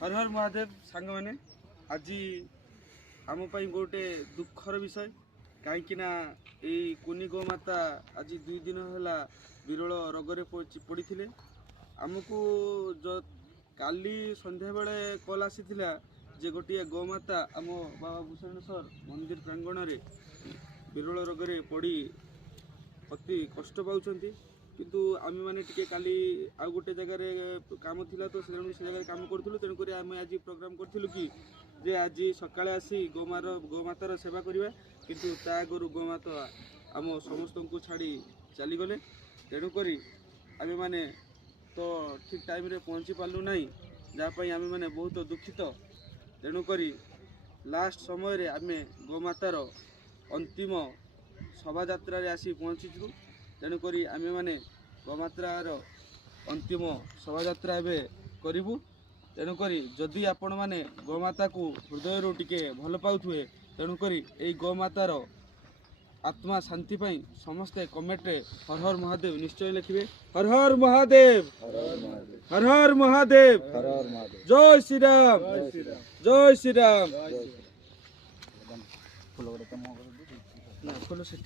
हर हर महादेव सांग मैंने आज आम गोटे दुखर विषय कहीं कुनी गोमाता आज 2 दिन है विरल रोग पड़ी थे आमको जो काली संध्या बेले कल आसी जे गोटे गोमाता आम बाबा भूषणेश्वर मंदिर प्रांगण में विरल रोग पड़ी अति कष्ट पाँच किंतु आम मैंने टिके काली आउ गोटे जगार काम थिला तो से जगह काम करूँ तेणुक आम आज प्रोग्राम करूँ कि जे आज सकाळे आसी गोमातार सेवा करवा किंतु ता आगु गोमाता आम समस्त को छाड़ी चलीगले तेणुक आम मैंने तो ठीक टाइम रे पहुँची पार्लु ना जहाँपाई आम मैंने बहुत दुखित तेणुक लास्ट समय आम गोमातार अंतिम शोभा यात्रा रे आसी पहुँचीचु तेणुक आम मैंने गोमातार अंतिम शोभा यात्रा एवं करूँ तेणुक जदि आपण मैंने गोमाता को हृदय रू टिके भल पाउथुए तेणुक यही गोमातार आत्मा शांति पाई समस्ते कमेंट रे हर हर महादेव निश्चय लिखिए। हर हर महादेव, हर हर महादेव, जय श्री राम, जय श्री राम। फूल से